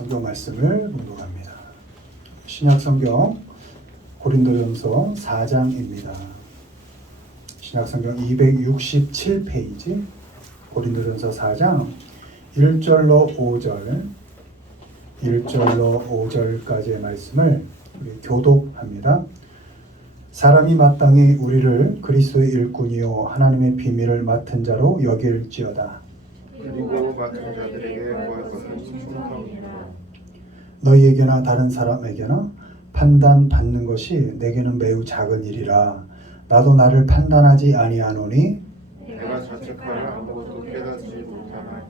성경 말씀을 묵상합니다. 신약 성경 고린도전서 4장입니다. 신약 성경 267페이지 고린도전서 4장 1절로 5절까지의 말씀을 우리 교독합니다. 사람이 마땅히 우리를 그리스도의 일꾼이요 하나님의 비밀을 맡은 자로 여길지어다. 그리고 맡은 자들에게 구할 것은 충성이라. 너희에게나 다른 사람에게나 판단받는 것이 내게는 매우 작은 일이라. 나도 나를 판단하지 아니하노니 내가 자책하여 아무것도 깨닫지 못하나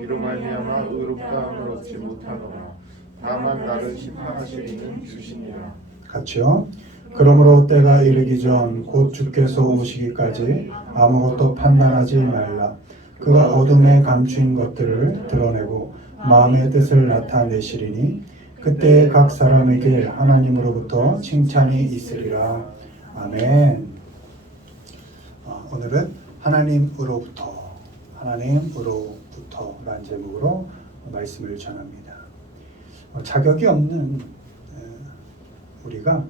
이로 말미암아 의롭다함을 얻지 못하노라. 다만 나를 심판하시리는 주시니라. 같이요. 그러므로 때가 이르기 전 곧 주께서 오시기까지 아무것도 판단하지 말라. 그가 어둠에 감추인 것들을 드러내고 마음의 뜻을 나타내시리니 그때 각 사람에게 하나님으로부터 칭찬이 있으리라. 아멘. 오늘은 하나님으로부터라는 제목으로 말씀을 전합니다. 자격이 없는 우리가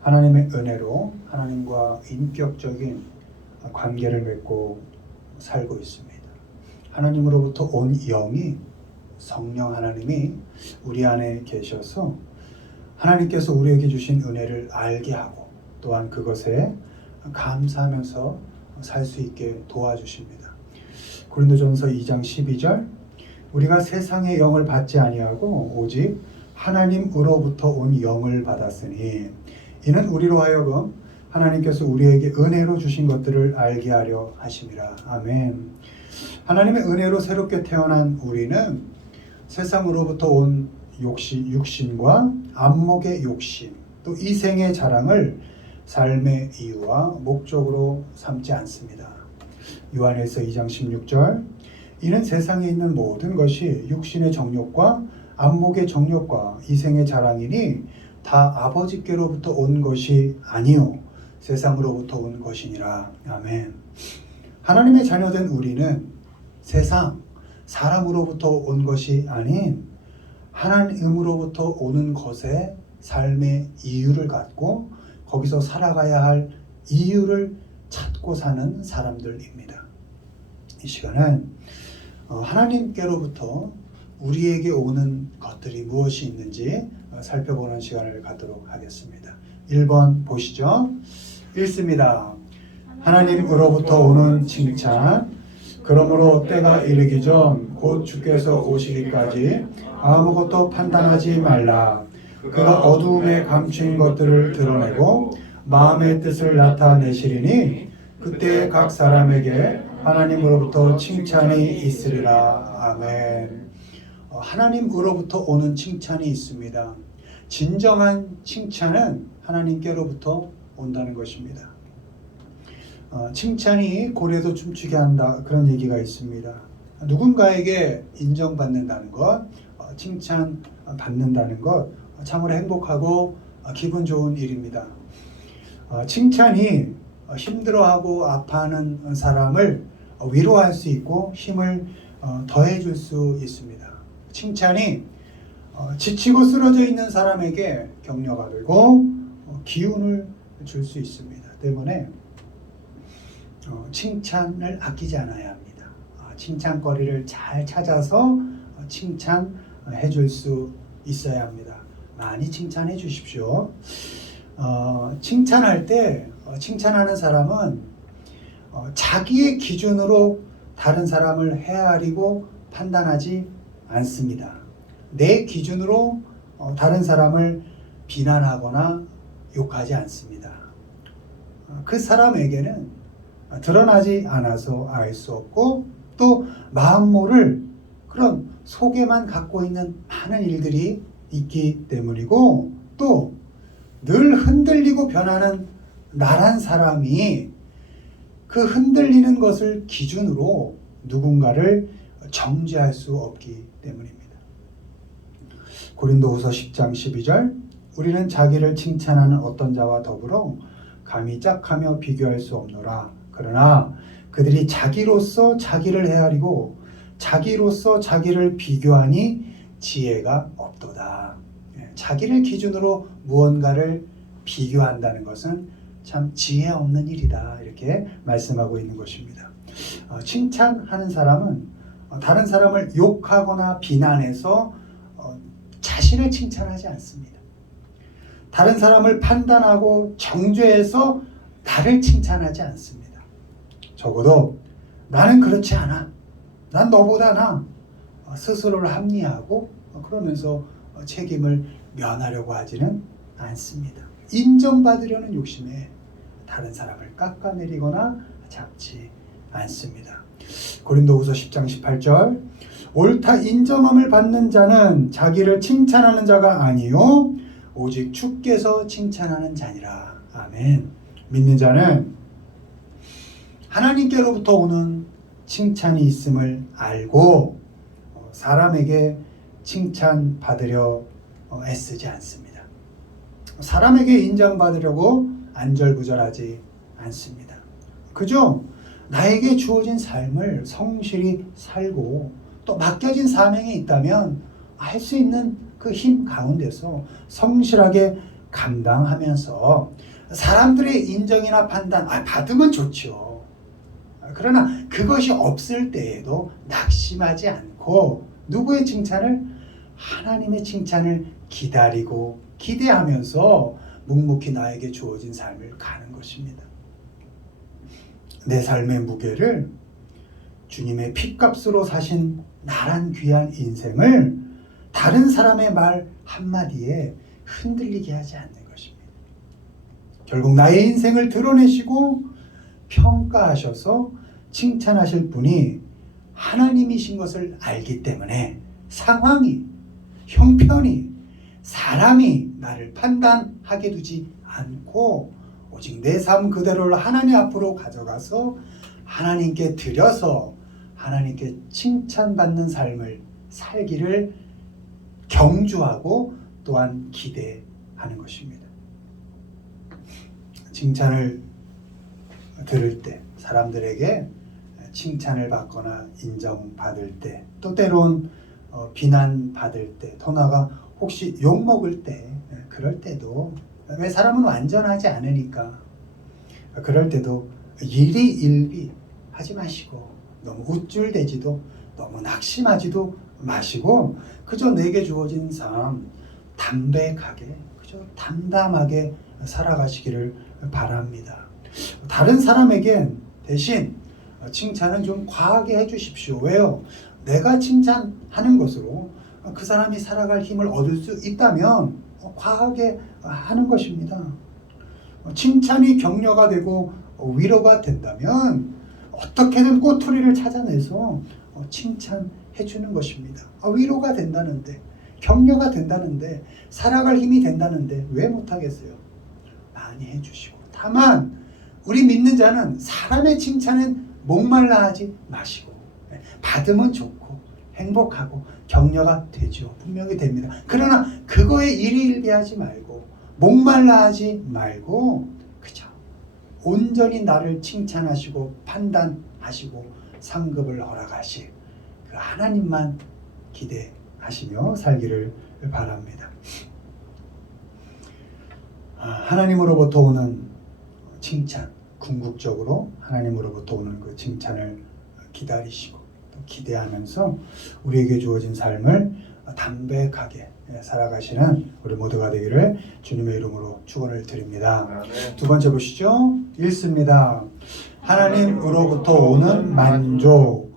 하나님의 은혜로 하나님과 인격적인 관계를 맺고 살고 있습니다. 하나님으로부터 온 영이 성령 하나님이 우리 안에 계셔서 하나님께서 우리에게 주신 은혜를 알게 하고 또한 그것에 감사하면서 살 수 있게 도와주십니다. 고린도전서 2장 12절 우리가 세상의 영을 받지 아니하고 오직 하나님으로부터 온 영을 받았으니 이는 우리로 하여금 하나님께서 우리에게 은혜로 주신 것들을 알게 하려 하심이라. 아멘. 하나님의 은혜로 새롭게 태어난 우리는 세상으로부터 온 육신과 안목의 욕심, 또 이생의 자랑을 삶의 이유와 목적으로 삼지 않습니다. 요한일서 2장 16절 이는 세상에 있는 모든 것이 육신의 정욕과 안목의 정욕과 이생의 자랑이니 다 아버지께로부터 온 것이 아니요 세상으로부터 온 것이니라. 아멘. 하나님의 자녀된 우리는 사람으로부터 온 것이 아닌 하나님으로부터 오는 것에 삶의 이유를 갖고 거기서 살아가야 할 이유를 찾고 사는 사람들입니다. 이 시간은 하나님께로부터 우리에게 오는 것들이 무엇이 있는지 살펴보는 시간을 갖도록 하겠습니다. 1번 보시죠. 읽습니다. 하나님으로부터 오는 칭찬. 그러므로 때가 이르기 전 곧 주께서 오시기까지 아무것도 판단하지 말라. 그가 어두움에 감추인 것들을 드러내고 마음의 뜻을 나타내시리니 그때 각 사람에게 하나님으로부터 칭찬이 있으리라. 아멘. 하나님으로부터 오는 칭찬이 있습니다. 진정한 칭찬은 하나님께로부터 온다는 것입니다. 칭찬이 고래도 춤추게 한다 그런 얘기가 있습니다. 누군가에게 인정받는다는 것, 칭찬받는다는 것 참으로 행복하고 기분 좋은 일입니다. 칭찬이 힘들어하고 아파하는 사람을 위로할 수 있고 힘을 더해줄 수 있습니다. 칭찬이 지치고 쓰러져 있는 사람에게 격려가 되고 기운을 줄 수 있습니다. 때문에 칭찬을 아끼지 않아야 합니다. 칭찬거리를 잘 찾아서 칭찬해 줄 수 있어야 합니다. 많이 칭찬해 주십시오. 칭찬할 때 칭찬하는 사람은 자기의 기준으로 다른 사람을 헤아리고 판단하지 않습니다. 내 기준으로 다른 사람을 비난하거나 욕하지 않습니다. 그 사람에게는 드러나지 않아서 알 수 없고 또 마음 모를 그런 속에만 갖고 있는 많은 일들이 있기 때문이고 또 늘 흔들리고 변하는 나란 사람이 그 흔들리는 것을 기준으로 누군가를 정죄할 수 없기 때문입니다. 고린도후서 10장 12절 우리는 자기를 칭찬하는 어떤 자와 더불어 감히 짝하며 비교할 수 없노라. 그러나 그들이 자기로서 자기를 헤아리고 자기로서 자기를 비교하니 지혜가 없도다. 자기를 기준으로 무언가를 비교한다는 것은 참 지혜 없는 일이다. 이렇게 말씀하고 있는 것입니다. 칭찬하는 사람은 다른 사람을 욕하거나 비난해서 자신을 칭찬하지 않습니다. 다른 사람을 판단하고 정죄해서 나를 칭찬하지 않습니다. 적어도 나는 그렇지 않아. 난 너보다 나. 스스로를 합리화하고 그러면서 책임을 면하려고 하지는 않습니다. 인정받으려는 욕심에 다른 사람을 깎아내리거나 잡지 않습니다. 고린도후서 10장 18절 옳다 인정함을 받는 자는 자기를 칭찬하는 자가 아니요 오직 주께서 칭찬하는 자니라. 아멘. 믿는 자는 하나님께로부터 오는 칭찬이 있음을 알고 사람에게 칭찬받으려 애쓰지 않습니다. 사람에게 인정받으려고 안절부절하지 않습니다. 그저 나에게 주어진 삶을 성실히 살고 또 맡겨진 사명이 있다면 할 수 있는 그 힘 가운데서 성실하게 감당하면서 사람들의 인정이나 판단 받으면 좋죠. 그러나 그것이 없을 때에도 낙심하지 않고 누구의 칭찬을? 하나님의 칭찬을 기다리고 기대하면서 묵묵히 나에게 주어진 삶을 가는 것입니다. 내 삶의 무게를 주님의 핏값으로 사신 나란 귀한 인생을 다른 사람의 말 한마디에 흔들리게 하지 않는 것입니다. 결국 나의 인생을 드러내시고 평가하셔서 칭찬하실 분이 하나님이신 것을 알기 때문에 상황이, 형편이, 사람이 나를 판단하게 두지 않고 오직 내 삶 그대로를 하나님 앞으로 가져가서 하나님께 드려서 하나님께 칭찬받는 삶을 살기를 경주하고 또한 기대하는 것입니다. 칭찬을 들을 때, 사람들에게 칭찬을 받거나 인정받을 때, 또 때론 비난받을 때, 더 나아가 혹시 욕먹을 때, 그럴 때도 왜 사람은 완전하지 않으니까 그럴 때도 일희일비 하지 마시고 너무 우쭐대지도 너무 낙심하지도 마시고 그저 내게 주어진 삶 담백하게 그저 담담하게 살아가시기를 바랍니다. 다른 사람에겐 대신 칭찬은 좀 과하게 해주십시오. 왜요? 내가 칭찬하는 것으로 그 사람이 살아갈 힘을 얻을 수 있다면 과하게 하는 것입니다. 칭찬이 격려가 되고 위로가 된다면 어떻게든 꼬투리를 찾아내서 칭찬해 주는 것입니다. 위로가 된다는데, 격려가 된다는데, 살아갈 힘이 된다는데 왜 못하겠어요? 많이 해주시고. 다만 우리 믿는 자는 사람의 칭찬은 목말라 하지 마시고 받으면 좋고 행복하고 격려가 되죠. 분명히 됩니다. 그러나 그거에 일희일비하지 말고 목말라 하지 말고 그저 온전히 나를 칭찬하시고 판단하시고 상급을 허락하실 그 하나님만 기대하시며 살기를 바랍니다. 하나님으로부터 오는 칭찬, 궁극적으로 하나님으로부터 오는 그 칭찬을 기다리시고 또 기대하면서 우리에게 주어진 삶을 담백하게 살아가시는 우리 모두가 되기를 주님의 이름으로 축원을 드립니다. 아멘. 두 번째 보시죠. 읽습니다. 하나님으로부터 오는 만족.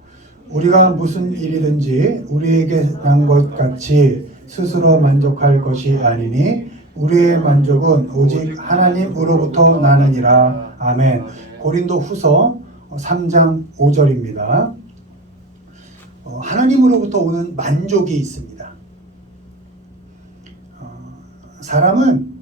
우리가 무슨 일이든지 우리에게 난 것 같이 스스로 만족할 것이 아니니 우리의 만족은 오직 하나님으로부터 나느니라. 아멘. 고린도 후서 3장 5절입니다. 하나님으로부터 오는 만족이 있습니다. 사람은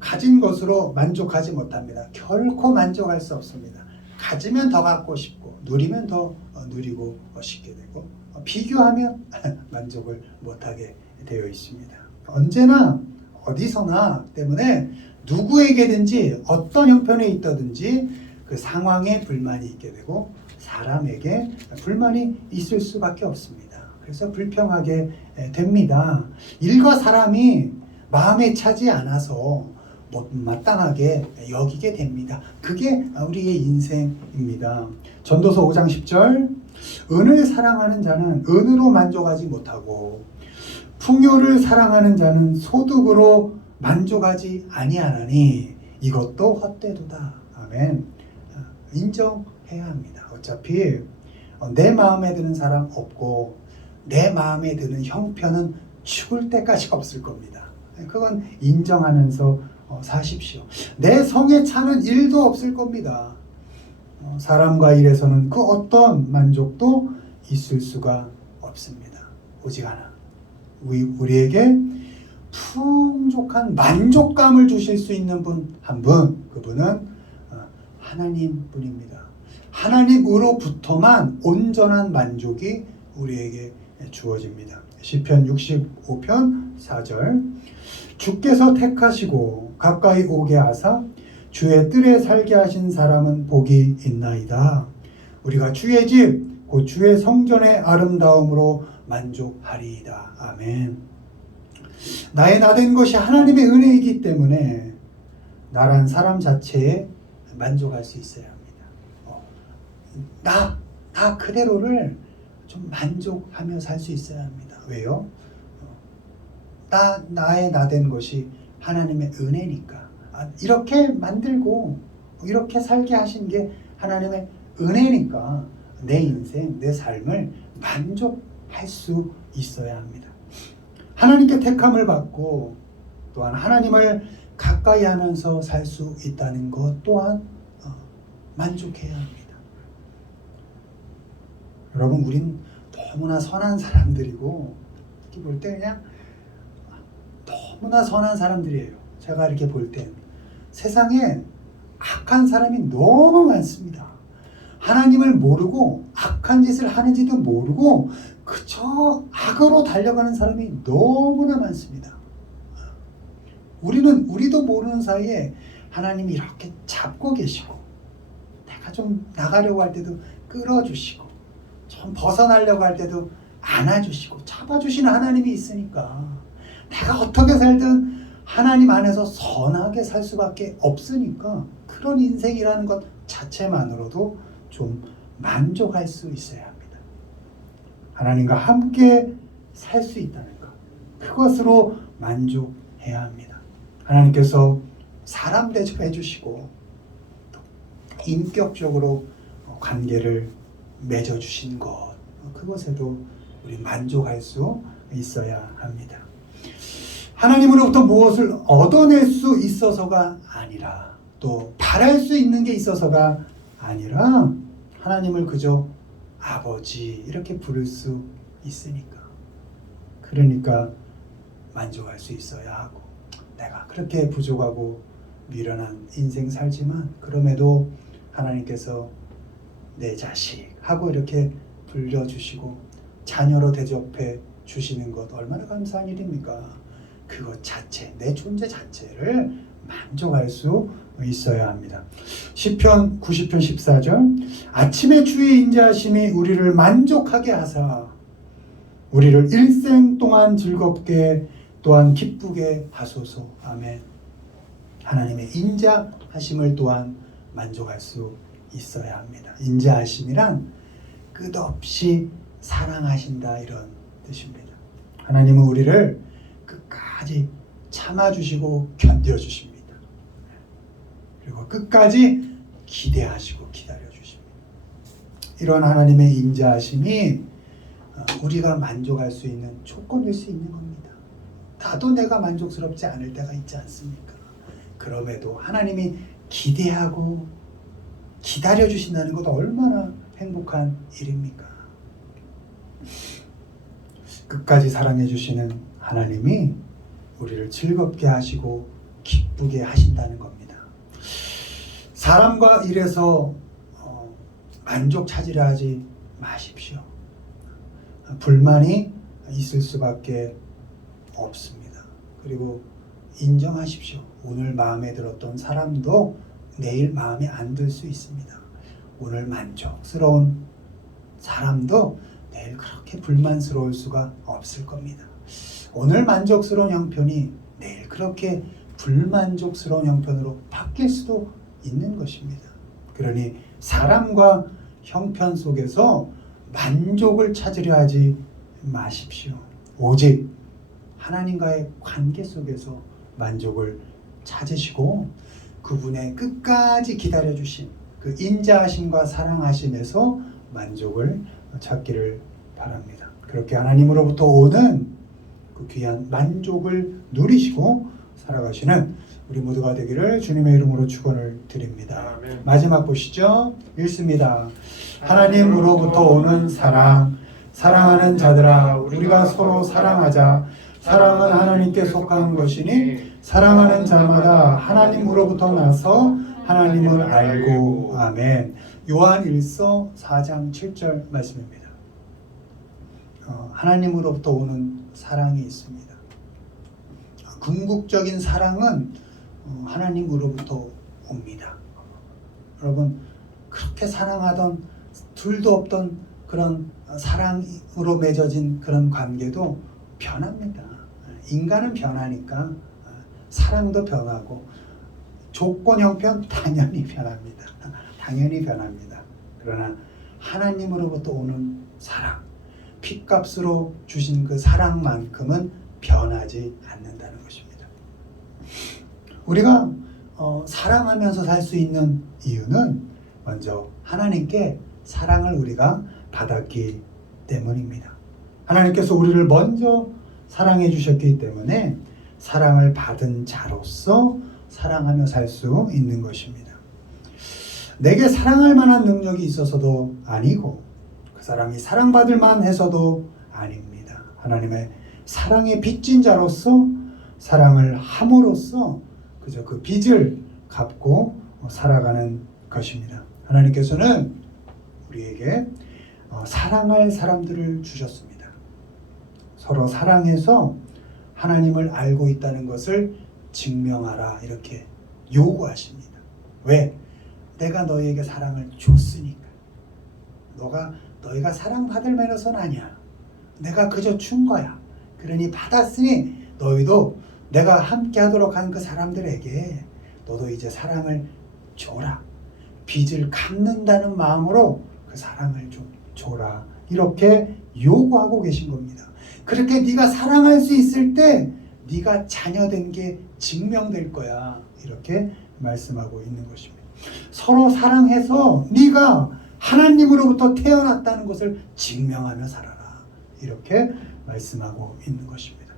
가진 것으로 만족하지 못합니다. 결코 만족할 수 없습니다. 가지면 더 갖고 싶고 누리면 더 누리고 싶게 되고 비교하면 만족을 못하게 되어 있습니다. 언제나 어디서나 때문에 누구에게든지 어떤 형편에 있다든지 그 상황에 불만이 있게 되고 사람에게 불만이 있을 수밖에 없습니다. 그래서 불평하게 됩니다. 일과 사람이 마음에 차지 않아서 못마땅하게 여기게 됩니다. 그게 우리의 인생입니다. 전도서 5장 10절 은을 사랑하는 자는 은으로 만족하지 못하고 풍요를 사랑하는 자는 소득으로 만족하지 아니하나니 이것도 헛되도다. 아멘. 인정해야 합니다. 어차피 내 마음에 드는 사람 없고 내 마음에 드는 형편은 죽을 때까지 없을 겁니다. 그건 인정하면서 사십시오. 내 성에 차는 일도 없을 겁니다. 사람과 일에서는 그 어떤 만족도 있을 수가 없습니다. 오직 하나, 우리에게 풍족한 만족감을 주실 수 있는 분 한 분, 그분은 하나님 분입니다. 하나님으로부터만 온전한 만족이 우리에게 주어집니다. 시편 65편 4절 주께서 택하시고 가까이 오게 하사 주의 뜰에 살게 하신 사람은 복이 있나이다. 우리가 주의 집, 곧 주의 성전의 아름다움으로 만족하리이다. 아멘. 나의 나된 것이 하나님의 은혜이기 때문에 나란 사람 자체에 만족할 수 있어야 합니다. 나 그대로를 좀 만족하며 살 수 있어야 합니다. 왜요? 나의 나된 것이 하나님의 은혜니까. 이렇게 만들고 이렇게 살게 하신 게 하나님의 은혜니까 내 인생, 내 삶을 만족할 수 있어야 합니다. 하나님께 택함을 받고 또한 하나님을 가까이 하면서 살 수 있다는 것 또한 만족해야 합니다. 여러분, 우린 너무나 선한 사람들이고 이렇게 볼 때 그냥 너무나 선한 사람들이에요. 제가 이렇게 볼 때 세상에 악한 사람이 너무 많습니다. 하나님을 모르고 악한 짓을 하는지도 모르고 그저 악으로 달려가는 사람이 너무나 많습니다. 우리도 모르는 사이에 하나님이 이렇게 잡고 계시고 내가 좀 나가려고 할 때도 끌어주시고 좀 벗어나려고 할 때도 안아주시고 잡아주시는 하나님이 있으니까 내가 어떻게 살든 하나님 안에서 선하게 살 수밖에 없으니까 그런 인생이라는 것 자체만으로도 좀 만족할 수 있어야 합니다. 하나님과 함께 살 수 있다는 것, 그것으로 만족해야 합니다. 하나님께서 사람 대접해 주시고 또 인격적으로 관계를 맺어주신 것, 그것에도 우리 만족할 수 있어야 합니다. 하나님으로부터 무엇을 얻어낼 수 있어서가 아니라 또 바랄 수 있는 게 있어서가 아니라 하나님을 그저 아버지 이렇게 부를 수 있으니까, 그러니까 만족할 수 있어야 하고, 내가 그렇게 부족하고 미련한 인생 살지만 그럼에도 하나님께서 내 자식 하고 이렇게 불려주시고 자녀로 대접해 주시는 것 얼마나 감사한 일입니까? 그것 자체, 내 존재 자체를 만족할 수 있어야 합니다. 시편 90편 14절 아침에 주의 인자하심이 우리를 만족하게 하사 우리를 일생 동안 즐겁게 또한 기쁘게 하소서. 아멘. 하나님의 인자하심을 또한 만족할 수 있어야 합니다. 인자하심이란 끝없이 사랑하신다 이런 뜻입니다. 하나님은 우리를 끝까지 참아주시고 견뎌주십니다. 그리고 끝까지 기대하시고 기다려주십니다. 이런 하나님의 인자하심이 우리가 만족할 수 있는 조건일 수 있는 겁니다. 나도 내가 만족스럽지 않을 때가 있지 않습니까? 그럼에도 하나님이 기대하고 기다려주신다는 것도 얼마나 행복한 일입니까? 끝까지 사랑해주시는 하나님이 우리를 즐겁게 하시고 기쁘게 하신다는 겁니다. 사람과 일에서 만족 찾으려 하지 마십시오. 불만이 있을 수밖에 없습니다. 그리고 인정하십시오. 오늘 마음에 들었던 사람도 내일 마음에 안 들 수 있습니다. 오늘 만족스러운 사람도 내일 그렇게 불만스러울 수가 없을 겁니다. 오늘 만족스러운 형편이 내일 그렇게 불만족스러운 형편으로 바뀔 수도 있는 것입니다. 그러니 사람과 형편 속에서 만족을 찾으려 하지 마십시오. 오직 하나님과의 관계 속에서 만족을 찾으시고 그분의 끝까지 기다려주신 그 인자하심과 사랑하심에서 만족을 찾기를 바랍니다. 그렇게 하나님으로부터 오는 그 귀한 만족을 누리시고 살아가시는 우리 모두가 되기를 주님의 이름으로 축원을 드립니다. 아멘. 마지막 보시죠. 읽습니다. 하나님으로부터 오는 사랑, 사랑하는 자들아 우리가 서로 사랑하자. 사랑은 하나님께 속한 것이니 사랑하는 자마다 하나님으로부터 나서 하나님을 알고. 아멘. 요한 1서 4장 7절 말씀입니다. 하나님으로부터 오는 사랑이 있습니다. 궁극적인 사랑은 하나님으로부터 옵니다. 여러분 그렇게 사랑하던 둘도 없던 그런 사랑으로 맺어진 그런 관계도 변합니다. 인간은 변하니까 사랑도 변하고 조건 형편 당연히 변합니다. 당연히 변합니다. 그러나 하나님으로부터 오는 사랑, 핏값으로 주신 그 사랑만큼은 변하지 않는다는 것입니다. 우리가 사랑하면서 살 수 있는 이유는 먼저 하나님께 사랑을 우리가 받았기 때문입니다. 하나님께서 우리를 먼저 사랑해 주셨기 때문에 사랑을 받은 자로서 사랑하며 살 수 있는 것입니다. 내게 사랑할 만한 능력이 있어서도 아니고 그 사람이 사랑받을 만해서도 아닙니다. 하나님의 사랑에 빚진 자로서 사랑을 함으로써 그저 그 빚을 갚고 살아가는 것입니다. 하나님께서는 우리에게 사랑할 사람들을 주셨습니다. 서로 사랑해서 하나님을 알고 있다는 것을 증명하라 이렇게 요구하십니다. 왜? 내가 너희에게 사랑을 줬으니까. 너희가 사랑받을 만해서는 아니야. 내가 그저 준 거야. 그러니 받았으니 너희도 내가 함께 하도록 한 그 사람들에게 너도 이제 사랑을 줘라. 빚을 갚는다는 마음으로 그 사랑을 좀 줘라. 이렇게 요구하고 계신 겁니다. 그렇게 네가 사랑할 수 있을 때 네가 자녀된 게 증명될 거야. 이렇게 말씀하고 있는 것입니다. 서로 사랑해서 네가 하나님으로부터 태어났다는 것을 증명하며 살아라. 이렇게 말씀하고 있는 것입니다.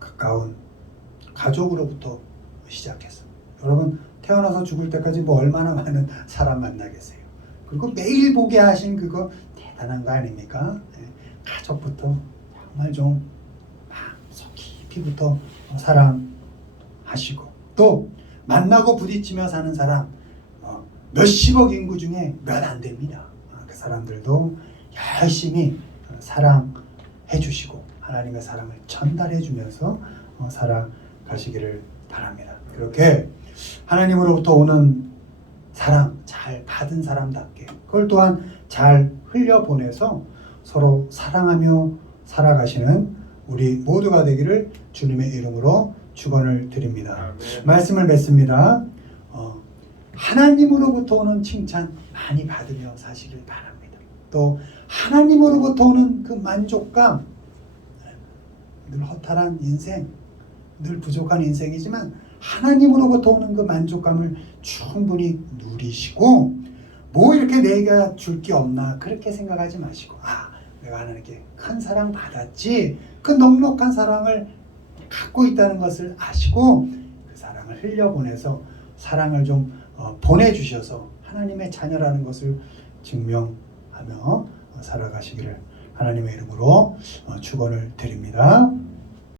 가까운 가족으로부터 시작해서 여러분 태어나서 죽을 때까지 뭐 얼마나 많은 사람 만나겠어요. 그리고 매일 보게 하신 그거 대단한 거 아닙니까? 가족부터 정말 좀 마음속 깊이부터 사랑하시고 또 만나고 부딪히며 사는 사람 몇십억 인구 중에 몇 안 됩니다. 그 사람들도 열심히 사랑해 주시고 하나님의 사랑을 전달해 주면서 살아가시기를 바랍니다. 그렇게 하나님으로부터 오는 사랑 잘 받은 사람답게 그걸 또한 잘 흘려보내서 서로 사랑하며 살아가시는 우리 모두가 되기를 주님의 이름으로 축원을 드립니다. 아멘. 말씀을 맺습니다. 하나님으로부터 오는 칭찬 많이 받으며 사시길 바랍니다. 또 하나님으로부터 오는 그 만족감, 늘 허탈한 인생, 늘 부족한 인생이지만 하나님으로부터 오는 그 만족감을 충분히 누리시고 뭐 이렇게 내가 줄 게 없나 그렇게 생각하지 마시고 내가 하나님께 큰 사랑 받았지 그 넉넉한 사랑을 갖고 있다는 것을 아시고 그 사랑을 흘려보내서 사랑을 좀 보내주셔서 하나님의 자녀라는 것을 증명하며 살아가시기를 하나님의 이름으로 축원을 드립니다.